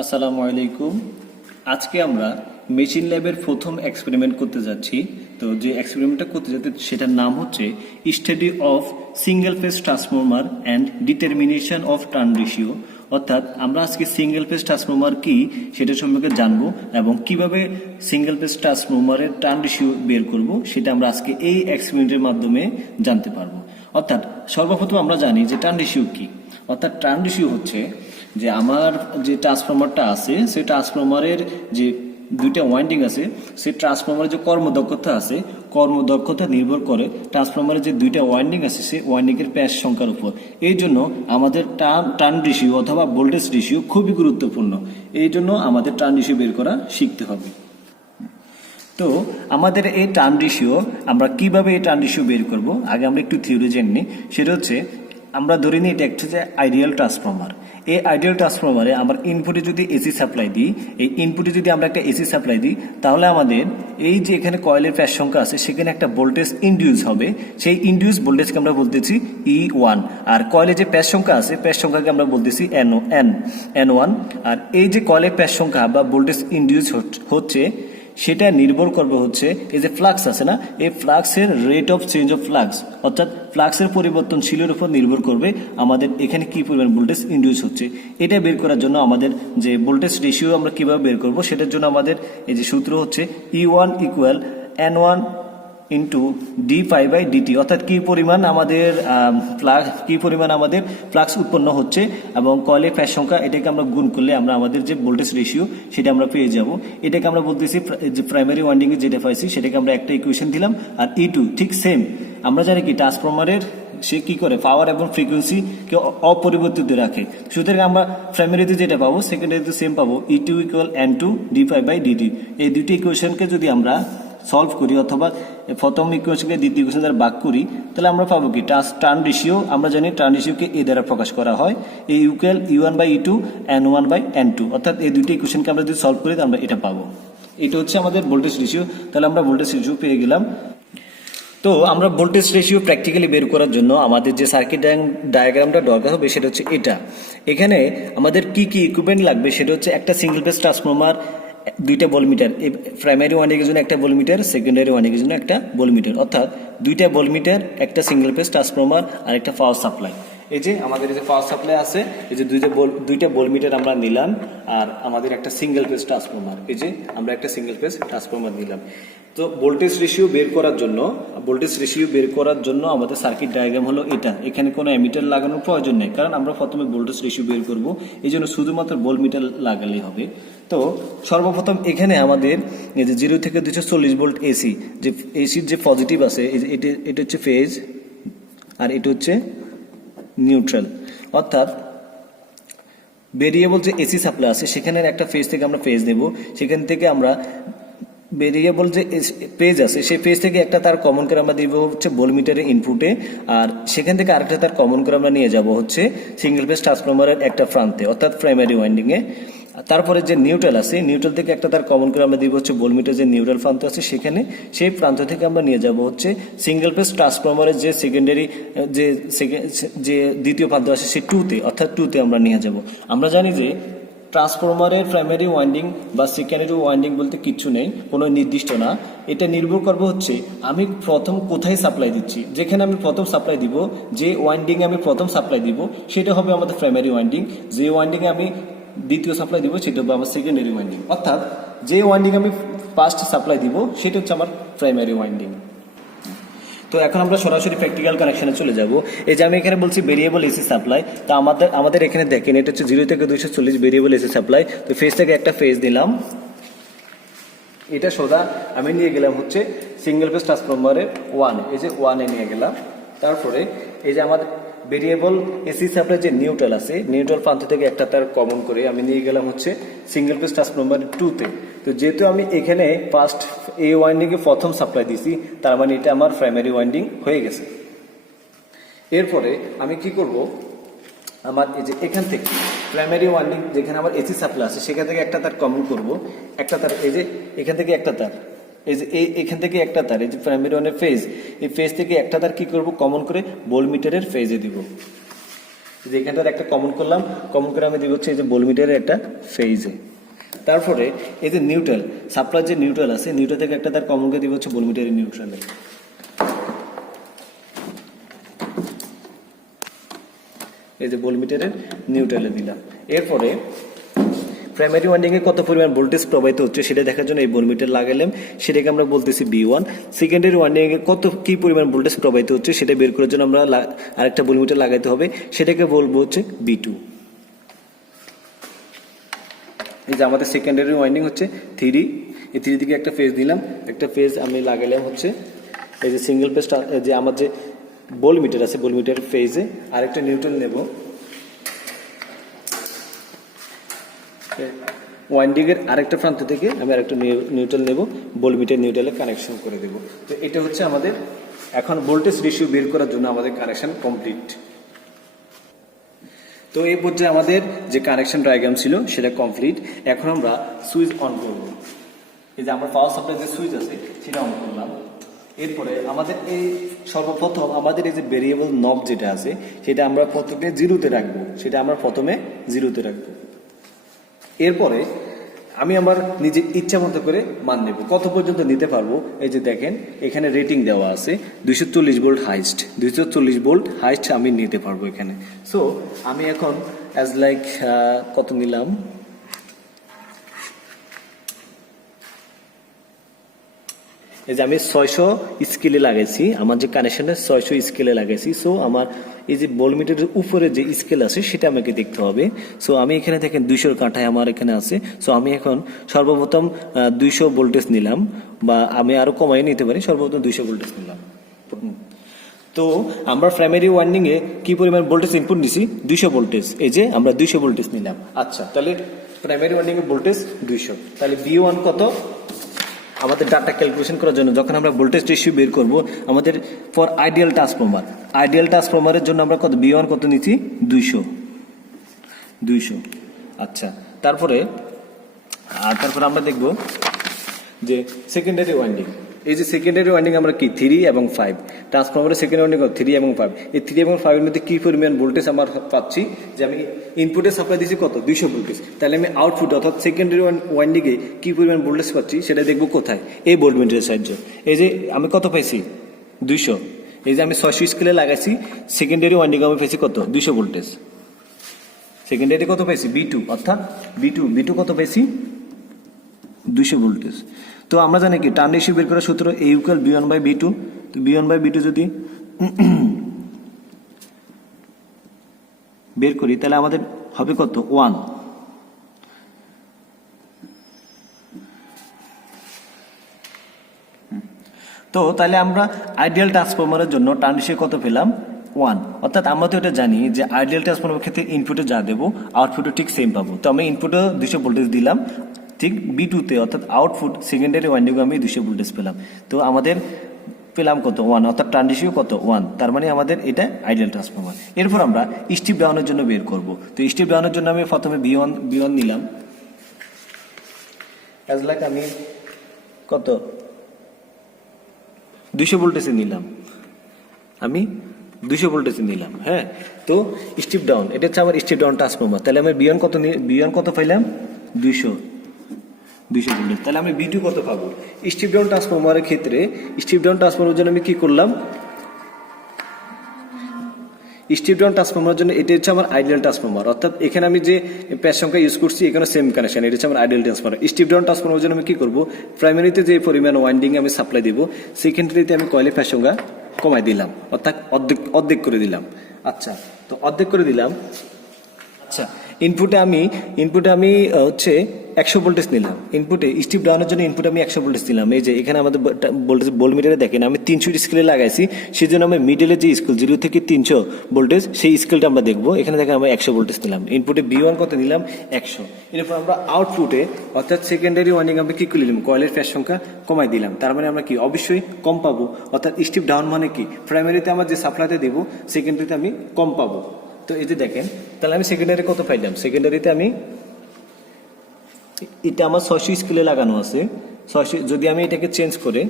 আসসালামু আলাইকুম। আজকে আমরা মেশিন ল্যাবের প্রথম এক্সপেরিমেন্ট করতে যাচ্ছি। তো যে এক্সপেরিমেন্টটা করতে যাচ্ছি সেটার নাম হচ্ছে study of single phase transformer and determination of turn ratio. অর্থাৎ আমরা আজকে সিঙ্গেল ফেজ ট্রান্সফরমার কি সেটা সম্পর্কে জানবো এবং কিভাবে সিঙ্গেল ফেজ ট্রান্সফরমারের টার্ন রেশিও বের করব সেটা আমরা আজকে এই এক্সপেরিমেন্টের মাধ্যমে জানতে পারবো। অর্থাৎ সর্বপ্রথম আমরা জানি যে টার্ন রেশিও কি। অর্থাৎ টার্ন রেশিও হচ্ছে যে আমার যে ট্রান্সফরমারটা আছে সেই ট্রান্সফরমারের যে দুইটা ওয়াইন্ডিং আছে সেই ট্রান্সফরমারের যে কর্মদক্ষতা আছে কর্মদক্ষতা নির্ভর করে ট্রান্সফরমারের যে দুইটা ওয়াইন্ডিং আছে সেই ওয়াইন্ডিংয়ের প্যাচ সংখ্যার উপর। এই জন্য আমাদের টার্ন রেশিও অথবা ভোল্টেজ রেশিও খুবই গুরুত্বপূর্ণ। এই জন্য আমাদের টার্ন রেশিও বের করা শিখতে হবে। তো আমাদের এই টার্ন রেশিও আমরা কিভাবে এই টার্ন রেশিও বের করব আগে আমরা একটু থিওরি জেনে নিই। সেটা হচ্ছে আমরা ধরে নিই এটা একটা হচ্ছে আইডিয়াল ট্রান্সফরমার। এই আইডিয়াল ট্রান্সফরমারে আমার ইনপুটে যদি এসি সাপ্লাই দিই, এই ইনপুটে যদি আমরা একটা এসি সাপ্লাই দিই তাহলে আমাদের এই যে এখানে কয়েলের প্যাচ সংখ্যা আছে সেখানে একটা ভোল্টেজ ইনডিউস হবে। সেই ইনডিউস ভোল্টেজকে আমরা বলতেছি E1। আর কয়েলের যে প্যাচ সংখ্যা আছে প্যাচ সংখ্যাকে আমরা বলতেছি N1। আর এই যে কয়েলের প্যাচ সংখ্যা বা ভোল্টেজ ইনডিউস হচ্ছে সেটা নির্ভর করবে হচ্ছে এই যে ফ্লাক্স আছে না, এই ফ্লাক্সের rate of change of flux, অর্থাৎ ফ্লাক্সের পরিবর্তনশীলের উপর নির্ভর করবে আমাদের এখানে কি পরিমাণ ভোল্টেজ ইনডিউস হচ্ছে। এটা বের করার জন্য আমাদের যে ভোল্টেজ রেশিও আমরা কিভাবে বের করব সেটার জন্য আমাদের এই যে সূত্র হচ্ছে E1 equal N1 into d∅/dt। অর্থাৎ কি পরিমাণ আমাদের ফ্লাক্স উৎপন্ন হচ্ছে এবং কয়েলের প্যাচ সংখ্যা এটাকে আমরা গুণ করলে আমরা আমাদের যে ভোল্টেজ রেশিও সেটা আমরা পেয়ে যাব। এটাকে আমরা বলতেছি যে প্রাইমারি ওয়াইন্ডিং এ যেটা পাইছি সেটাকে আমরা একটা ইকুয়েশন দিলাম। আর E2 ঠিক সেম, আমরা জানি কি ট্রান্সফরমারের সে কি করে পাওয়ার এবং ফ্রিকোয়েন্সিকে অপরিবর্তিত রাখে। সুতরাং আমরা প্রাইমারিতে যেটা পাবো সেকেন্ডারিতে সেম পাবো, E2 ইকুয়াল N2 d∅/dt। এই দুটি ইকুয়েশনকে যদি আমরা সলভ করি অথবা প্রথম ইকুয়েশনকে দ্বিতীয় ইকুয়েশন দ্বারা ভাগ করি তাহলে আমরা পাবো কি টার্ন রেশিও। আমরা জানি টার্ন রেশিওকে এ দ্বারা প্রকাশ করা হয়, এই ইকুয়াল E1/E2 N1/N2। অর্থাৎ এই দুটি ইকুয়েশনকে আমরা যদি সলভ করি তাহলে আমরা এটা পাবো। এটা হচ্ছে আমাদের ভোল্টেজ রেশিও। তাহলে আমরা ভোল্টেজ রেশিও পেয়ে গেলাম। তো আমরা ভোল্টেজ রেশিও প্র্যাকটিক্যালি বের করার জন্য আমাদের যে সার্কিট ডায়াগ্রামটা দরকার হবে সেটা হচ্ছে এটা। এখানে আমাদের কি কি ইকুইপমেন্ট লাগবে সেটা হচ্ছে একটা সিঙ্গেল ফেজ ট্রান্সফরমার, দুইটা ভোল্টমিটার, প্রাইমারি ওয়াইন্ডিংয়ের জন্য একটা ভোল্টমিটার, সেকেন্ডারি ওয়াইন্ডিংয়ের জন্য একটা ভোল্টমিটার। অর্থাৎ দুইটা ভোল্টমিটার, একটা সিঙ্গেল ফেজ ট্রান্সফরমার আর একটা পাওয়ার সাপ্লাই। এই যে আমাদের এই যে পাওয়ার সাপ্লাই আছে, এই যে দুইটা ভোল্টমিটার আমরা নিলাম আর আমাদের একটা সিঙ্গেল ফেজ ট্রান্সফরমার, এই যে আমরা একটা সিঙ্গেল ফেজ ট্রান্সফরমার নিলাম। তো ভোল্টেজ রেশিও বের করার জন্য আমাদের সার্কিট ডায়াগ্রাম হলো এটা। এখানে কোনো অ্যামিটার লাগানোর প্রয়োজন নেই, কারণ আমরা প্রথমে ভোল্টেজ রেশিও বের করব, এই জন্য শুধুমাত্র ভোল্টমিটার লাগালেই হবে। তো সর্বপ্রথম এখানে আমাদের এই যে 0 থেকে 240 ভোল্ট এসি, যে এসির যে পজিটিভ আছে এটা হচ্ছে ফেজ আর এটা হচ্ছে নিউট্রাল। অর্থাৎ ভেরিয়েবল যে এসি সাপ্লাই আছে সেখানের একটা ফেজ থেকে আমরা ফেজ নেব, সেখান থেকে আমরা ভেরিয়েবল যে পেজ আছে সেই পেজ থেকে একটা তার কমন করে আমরা দিব হচ্ছে ভোল্টমিটারের ইনপুটে, আর সেখান থেকে আরেকটা তার কমন করে আমরা নিয়ে যাব হচ্ছে সিঙ্গেল ফেজ ট্রান্সফরমারের একটা প্রান্তে অর্থাৎ প্রাইমারি ওয়াইন্ডিং এ। তারপরে যে নিউট্রাল আছে, নিউট্রাল থেকে একটা তার কমন করে আমরা দিব হচ্ছে ভোল্টমিটার যে নিউট্রাল প্রান্ত আছে সেখানে, সেই প্রান্ত থেকে আমরা নিয়ে যাব হচ্ছে সিঙ্গেল ফেজ ট্রান্সফরমারের যে সেকেন্ডারি যে দ্বিতীয় প্রান্ত আছে সে 2তে, অর্থাৎ 2তে আমরা নিয়ে যাব। আমরা জানি যে ট্রান্সফরমারের প্রাইমারি ওয়াইন্ডিং বা সেকেন্ডারি ওয়াইন্ডিং বলতে কিচ্ছু নেই, কোনো নির্দিষ্ট না। এটা নির্ভর করবে হচ্ছে আমি প্রথম কোথায় সাপ্লাই দিচ্ছি। যেখানে আমি প্রথম সাপ্লাই দিব, যে ওয়াইন্ডিংয়ে আমি প্রথম সাপ্লাই দিব সেটা হবে আমাদের প্রাইমারি ওয়াইন্ডিং। যে ওয়াইন্ডিংয়ে আমি দ্বিতীয় সাপ্লাই দিব সেটা হবে আমার সেকেন্ডারি ওয়াইন্ডিং। অর্থাৎ যে ওয়াইন্ডিং আমি ফার্স্ট সাপ্লাই দিব সেটা হচ্ছে আমার প্রাইমারি ওয়াইন্ডিং। তো এখন আমরা সরাসরি প্র্যাকটিক্যাল কানেকশনে চলে যাব। এই যে আমি এখানে বলছি ভেরিয়েবল এসি সাপ্লাই, তো আমাদের এখানে দেখেন এটা হচ্ছে 0 থেকে 240 ভেরিয়েবল এসি সাপ্লাই। তো ফেজ থেকে একটা ফেজ দিলাম, এটা সোজা আমি নিয়ে গেলাম হচ্ছে সিঙ্গেল ফেজ ট্রান্সফরমারের 1, এই যে 1 এ নিয়ে গেলাম। তারপরে এই যে আমাদের ভেরিয়েবল এসি সাপ্লাই যে নিউট্রাল আছে, নিউট্রাল প্রান্ত থেকে একটা তার কমন করে আমি নিয়ে গেলাম হচ্ছে সিঙ্গেল ফেজ ট্রান্সফরমারের 2তে। তো যেহেতু আমি এখানে ফার্স্ট এই ওয়াইন্ডিংয়ে প্রথম সাপ্লাই দিছি, তার মানে এটা আমার প্রাইমারি ওয়াইন্ডিং হয়ে গেছে। এরপরে আমি কি করব, আমার এই যে এখান থেকে প্রাইমারি ওয়াইন্ডিং যেখানে আমার এসি সাপ্লাই আছে সেখান থেকে একটা তার কমন করব, একটা তার এই যে এখান থেকে একটা তার, এই যে এখান থেকে একটা তার, এই যে প্রাইমারি ওয়ানের ফেজ, এই ফেজ থেকে একটা তার কি করব কমন করে ভোল্টমিটারের ফেজে দিব। যে এখানটার একটা কমন করলাম, কমন করে আমি দিব হচ্ছে এই যে ভোল্টমিটারের একটা ফেজে। তারপরে এই যে নিউট্রাল, সাপ্লাই যে নিউট্রাল আছে, নিউট্রাল থেকে একটা তার কমন করে দিব হচ্ছে ভোল্টমিটারের নিউট্রালে। এই যে ভোল্টমিটারের নিউট্রালে দিলাম। এরপরে প্রাইমারি ওয়াইন্ডিংয়ে কত পরিমাণ ভোল্টেজ প্রবাহিত হচ্ছে সেটা দেখার জন্য এই ভোল্টমিটার লাগালাম, সেটাকে আমরা বলতেছি B1। সেকেন্ডারি ওয়াইন্ডিংয়ে কত কি পরিমাণ ভোল্টেজ প্রবাহিত হচ্ছে সেটা বের করার জন্য আমরা আরেকটা ভোল্টমিটার লাগাইতে হবে, সেটাকে বলবো হচ্ছে B2। এই যে আমাদের সেকেন্ডারি ওয়াইন্ডিং হচ্ছে 3, এই 3 দিকে একটা ফেজ দিলাম, একটা ফেজ আমি লাগাইলাম হচ্ছে এই যে সিঙ্গেল ফেজ, যে আমার যে ভোল্টমিটার আছে ভোল্টমিটার ফেজে আরেকটা নিউট্রাল নেব, ওয়াইন্ডিং এর আরেকটা প্রান্ত থেকে আমি আরেকটা নিউট্রাল নেব, ভোল্টমিটার নিউট্রালে কানেকশন করে দেব। তো এটা হচ্ছে আমাদের এখন ভোল্টেজ রেশিও বের করার জন্য আমাদের কানেকশন কমপ্লিট। তো এই পর্যায়ে আমাদের যে কানেকশন ডায়াগ্রাম ছিল সেটা কমপ্লিট। এখন আমরা সুইচ অন করব। এই যে আমার পাওয়ার সাপ্লাই যে সুইচ আছে সেটা অন করলাম। এরপরে আমাদের এই সর্বপ্রথম আমাদের এই যে ভেরিয়েবল নব যেটা আছে সেটা আমরা প্রথমে জিরোতে রাখবো, সেটা আমরা প্রথমে জিরোতে রাখবো। এরপরে আমি আমার নিজের ইচ্ছা মতো করে মান নেব, কত পর্যন্ত নিতে পারবো। এই যে দেখেন এখানে রেটিং দেওয়া আছে 240 ভোল্ট হাইস্ট, 240 ভোল্ট হাইস্ট আমি নিতে পারবো এখানে। সো আমি এখন অ্যাজ লাইক কত নিলাম, এই যে আমি 600 স্কেলে লাগাইছি, আমার যে কানেকশনে 600 স্কেলে লাগাইছি। সো আমার এই যে ভোল্টমিটারের উপরে যে স্কেল আছে সেটা আমাকে দেখতে হবে। সো আমি এখানে দেখেন 200 কাঠায় আমার এখানে আছে। সো আমি এখন সর্বপ্রথম 200 ভোল্টেজ নিলাম, বা আমি আরো কমাই নিতে পারি, সর্বপ্রথম 200 ভোল্টেজ নিলাম। তো আমরা প্রাইমারি ওয়াইন্ডিং এ কি পরিমাণ ভোল্টেজ ইনপুট নিছি, 200 ভোল্টেজ। এই যে আমরা 200 ভোল্টেজ নিলাম। আচ্ছা, তাহলে প্রাইমারি ওয়াইন্ডিং এর ভোল্টেজ 200, তাহলে B1 কত, আমাদের ডাটা ক্যালকুলেশন করার জন্য যখন আমরা ভোল্টেজ রেশিও বের করব আমাদের ফর আইডিয়াল ট্রান্সফরমারের জন্য আমরা কত B1 কত নিচ্ছি, 200। আচ্ছা, তারপরে আমরা দেখব যে সেকেন্ডারি ওয়াইন্ডিং। এই যে সেকেন্ডারি ওয়াইন্ডিং আমরা কি 3 এবং 5, ট্রান্সফরমারের সেকেন্ডারি ওয়াইন্ডিং 3 এবং 5, এই 3 এবং 5 এর মধ্যে কি পরিমাণ ভোল্টেজ আমরা পাচ্ছি, যে আমি ইনপুটে সাপ্লাই দিচ্ছি কত 200 ভোল্টেজ, তাহলে আমি আউটপুট অর্থাৎ সেকেন্ডারি ওয়াইন্ডিং এ কি পরিমাণ ভোল্টেজ পাচ্ছি সেটা দেখবো কোথায়, এই ভোল্টমিটারের সাহায্যে। এই যে আমি কত পাইছি 200, এই যে আমি 600 স্কেলে লাগাইছি, সেকেন্ডারি ওয়াইন্ডিং আমি পাইছি কত 200 ভোল্টেজ, সেকেন্ডারি কত পাইছি B2, অর্থাৎ B2 কত পাইছি 200 ভোল্টেজ। তো আমরা জানি কি টার্ন রেশিও বের করার সূত্র A ইকুয়াল B1/B2। তো B1/B2 যদি বের করি তাহলে আমাদের হবে কত 1। তো তাহলে আমরা আইডিয়াল ট্রান্সফরমারের জন্য টার্ন রেশিও কত পেলাম 1, অর্থাৎ আমরা তো এটা জানি যে আইডিয়াল ট্রান্সফরমারের ক্ষেত্রে ইনপুটে যা দেবো আউটপুটে ঠিক সেম পাবো। তো আমি ইনপুটে 200 ভোল্টেজ দিলাম, ঠিক B2-তে অর্থাৎ আউটপুট সেকেন্ডারি ওয়াইন্ডিং আমি 200 ভোল্টেজ পেলাম। তো আমাদের পেলাম কত 1, অর্থাৎ টার্ন রেশিও কত 1, তার মানে আমাদের এটা আইডিয়াল ট্রান্সফরমার। এরপর আমরা স্টেপ ডাউনের জন্য বের করব। তো স্টেপ ডাউনের জন্য আমি প্রথমে B1 নিলাম, অ্যাজ লাইক আমি কত 200 ভোল্টেজে নিলাম, আমি 200 ভোল্টেজে নিলাম। হ্যাঁ, তো স্টেপ ডাউন, এটা হচ্ছে আমার স্টেপ ডাউন ট্রান্সফরমার। তাহলে আমি B1 কত পাইলাম 200 ভোল্টেজ। তাহলে আমি B2 কত পাবো। স্টেপ ডাউন ট্রান্সফরমারের ক্ষেত্রে স্টেপ ডাউন ট্রান্সফরমারের জন্য আমি কি করলাম, স্টেপ ডাউন ট্রান্সফরমারের জন্য এটা হচ্ছে আমার আইডিয়াল ট্রান্সফরমার, অর্থাৎ এখানে আমি যে প্যাচ সংখ্যা ইউজ করছি এখানে সেম কানেকশন, এটা হচ্ছে আমার আইডিয়াল ট্রান্সফরমার। স্টেপ ডাউন ট্রান্সফরমারের জন্য আমি কি করব, প্রাইমারিতে যে পরিমাণ ওয়াইন্ডিং আমি সাপ্লাই দিব সেকেন্ডারিতে আমি কয়েলের প্যাচ সংখ্যা কমাই দিলাম, অর্থাৎ অর্ধেক করে দিলাম। আচ্ছা, তো অর্ধেক করে দিলাম। আচ্ছা, ইনপুটে আমি হচ্ছে 100 ভোল্টেজ নিলাম। ইনপুটে স্টেপ ডাউনের জন্য ইনপুটে আমি 100 ভোল্টেজ নিলাম। এই যে এখানে আমাদের ভোল্টেজ ভোল্টমিটারে দেখেন আমি 300 স্কেলে লাগাইছি, সেই জন্য আমি মিডলে যে স্কেল 0 থেকে 300 ভোল্টেজ সেই স্কেলটা আমরা দেখবো। এখানে দেখেন আমরা 100 ভোল্টেজ নিলাম। ইনপুটে B1 কত নিলাম 100। এরপর আমরা আউটপুটে অর্থাৎ সেকেন্ডারি ওয়াইন্ডিং আমরা কি করলাম, কয়েলের প্যাচ সংখ্যা কমাই দিলাম। তার মানে আমরা কি অবশ্যই কম পাবো, অর্থাৎ স্টেপ ডাউন মানে কি প্রাইমারিতে আমরা যে সাপ্লাইতে দেবো সেকেন্ডারিতে আমি কম পাবো। তো এই যে দেখেন, তাহলে আমি সেকেন্ডারি কত পাইলাম, সেকেন্ডারিতে আমি এটা আমার 600 স্কেলে লাগানো আছে। 600 যদি আমি এটাকে চেঞ্জ করে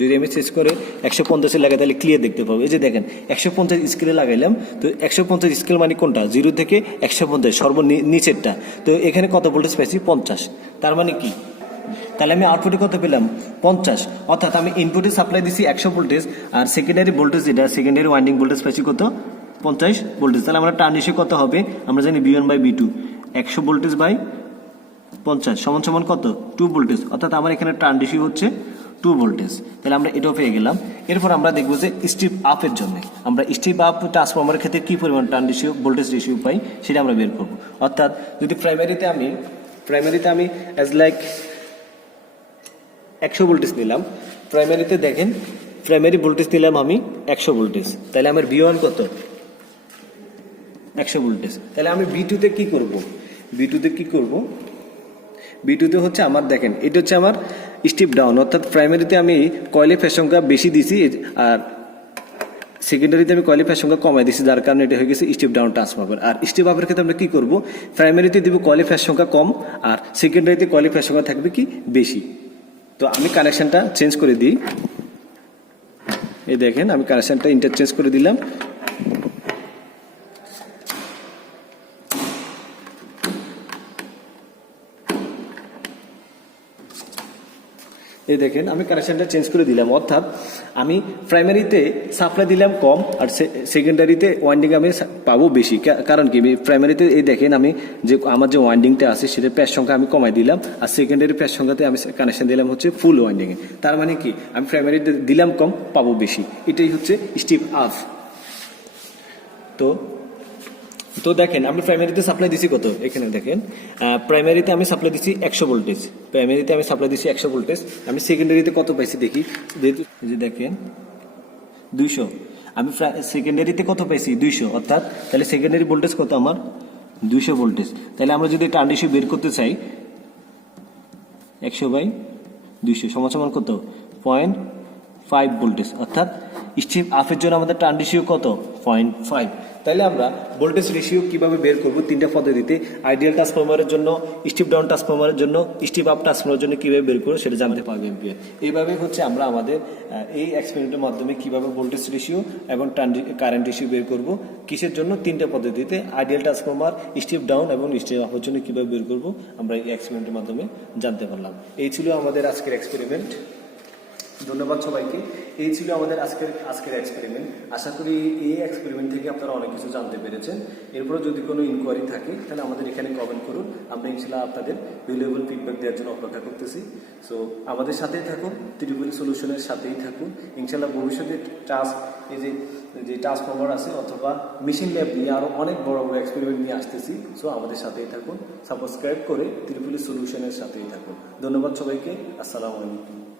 যদি আমি চেঞ্জ করে 150 লাগাই তাহলে ক্লিয়ার দেখতে পাবো। এই যে দেখেন 150 স্কেলে লাগাইলাম, তো 150 স্কেল মানে কোনটা, 0 থেকে 150 সর্বনিচেরটা। তো এখানে কত ভোল্টেজ পাইছি, 50। তার মানে কি, তাহলে আমি আউটপুটে কত পেলাম, 50। অর্থাৎ আমি ইনপুটে সাপ্লাই দিছি 100 ভোল্টেজ, আর সেকেন্ডারি ভোল্টেজ যেটা সেকেন্ডারি ওয়াইন্ডিং ভোল্টেজ পাইছি কত, 50 ভোল্টেজ। তাহলে আমরা টার্ন রেশিও কত হবে, আমরা জানি V1/V2, 100 ভোল্টেজ বাই 50 সমান সমান কত, 2 ভোল্টেজ। অর্থাৎ আমার এখানে টার্ন রেশিও হচ্ছে 2 ভোল্টেজ। তাহলে আমরা এটাও পেয়ে গেলাম। এরপর আমরা দেখবো যে স্টিপ আপের জন্য আমরা স্টিপ আপ ট্রান্সফরমারের ক্ষেত্রে কি পরিমাণ টার্ন রেশিও ভোল্টেজ রেশিও পাই সেটা আমরা বের করবো। অর্থাৎ যদি প্রাইমারিতে আমি অ্যাজ লাইক 100 ভোল্টেজ নিলাম, প্রাইমারিতে দেখেন প্রাইমারি ভোল্টেজ নিলাম আমি 100 ভোল্টেজ, তাহলে আমার V1 কত, 100 ভোল্টেজ। তাহলে আমি V2 কি করব, V2 হচ্ছে আমার, দেখেন এটা হচ্ছে আমার স্টিপ ডাউন। অর্থাৎ প্রাইমারিতে আমি কয়েলে ফেজ সংখ্যা বেশি দিছি, আর সেকেন্ডারিতে আমি কয়েলে ফেজ সংখ্যা কমাই দিছি, যার কারণে এটা হয়ে গেছে স্টিপ ডাউন ট্রান্সফরমার। আর স্টিপ আপের ক্ষেত্রে আমরা কি করব, প্রাইমারিতে দিব কয়েলে ফেজ সংখ্যা কম, আর সেকেন্ডারিতে কয়েলে ফেজ সংখ্যা থাকবে কি বেশি। তো আমি কানেকশনটা চেঞ্জ করে দিই, এই দেখেন আমি কানেকশনটা ইন্টারচেঞ্জ করে দিলাম। এই দেখেন আমি কানেকশনটা চেঞ্জ করে দিলাম। অর্থাৎ আমি প্রাইমারিতে সাপ্লাই দিলাম কম, আর সেকেন্ডারিতে ওয়াইন্ডিং আমি পাবো বেশি। কারণ কি, প্রাইমারিতে এই দেখেন আমি যে আমার যে ওয়াইন্ডিংটা আছে সেটা প্যাচ সংখ্যা আমি কমাই দিলাম, আর সেকেন্ডারি প্যাচ সংখ্যাতে আমি কানেকশন দিলাম হচ্ছে ফুল ওয়াইন্ডিংয়ে। তার মানে কি, আমি প্রাইমারিতে দিলাম কম পাবো বেশি, এটাই হচ্ছে স্টিপ আপ। তো দেখেন আমি প্রাইমারিতে সাপ্লাই দিছি কত, এখানে দেখেন প্রাইমারিতে আমি সাপ্লাই দিছি 100 ভোল্টেজ, আমি সেকেন্ডারিতে কত পাইছি দেখি, যে দেখেন 200, আমি সেকেন্ডারিতে কত পাইছি 200। অর্থাৎ তাহলে সেকেন্ডারি ভোল্টেজ কত আমার, 200 ভোল্টেজ। তাহলে আমরা যদি টার্ন রেশিও বের করতে চাই, 100/200 সমান সমান কত, 0.5 ভোল্টেজ। অর্থাৎ স্টিপ আপের জন্য আমাদের টার্ন রেশিও কত, 0.5। তাইলে আমরা ভোল্টেজ রেশিও কিভাবে বের করব, তিনটা পদ্ধতিতে, আইডিয়াল ট্রান্সফরমারের জন্য, স্টিপ ডাউন ট্রান্সফরমারের জন্য, স্টিপ আপ ট্রান্সফরমারের জন্য কিভাবে বের করবো সেটা জানতে পারবে এমপিআর। এইভাবে হচ্ছে আমরা আমাদের এই এক্সপেরিমেন্টের মাধ্যমে কিভাবে ভোল্টেজ রেশিও এবং কারেন্ট রেশিও বের করব, কিসের জন্য, তিনটা পদ্ধতিতে, আইডিয়াল ট্রান্সফরমার, স্টিপ ডাউন এবং স্টিপ আপের জন্য কিভাবে বের করব আমরা এই এক্সপেরিমেন্টের মাধ্যমে জানতে পারলাম। এই ছিল আমাদের আজকের এক্সপেরিমেন্ট। ধন্যবাদ সবাইকে। এই ছিল আমাদের আজকের এক্সপেরিমেন্ট। আশা করি এই এক্সপেরিমেন্ট থেকে আপনারা অনেক কিছু জানতে পেরেছেন। এরপরে যদি কোনো ইনকোয়ারি থাকে তাহলে আমাদের এখানে কমেন্ট করুন, আমরা ইনশাআল্লাহ আপনাদের ভ্যালুয়েবল ফিডব্যাক দেওয়ার জন্য অপেক্ষা করতেছি। সো আমাদের সাথেই থাকুন, ত্রিপুল সলিউশনের সাথেই থাকুন। ইনশাআল্লাহ ভবিষ্যতে এই যে ট্রান্সফরমার আছে অথবা মেশিন ল্যাব নিয়ে আরও অনেক বড় বড় এক্সপেরিমেন্ট নিয়ে আসতেছি। সো আমাদের সাথেই থাকুন, সাবস্ক্রাইব করে ত্রিপুল সলিউশনের সাথেই থাকুন। ধন্যবাদ সবাইকে, আসসালামু আলাইকুম।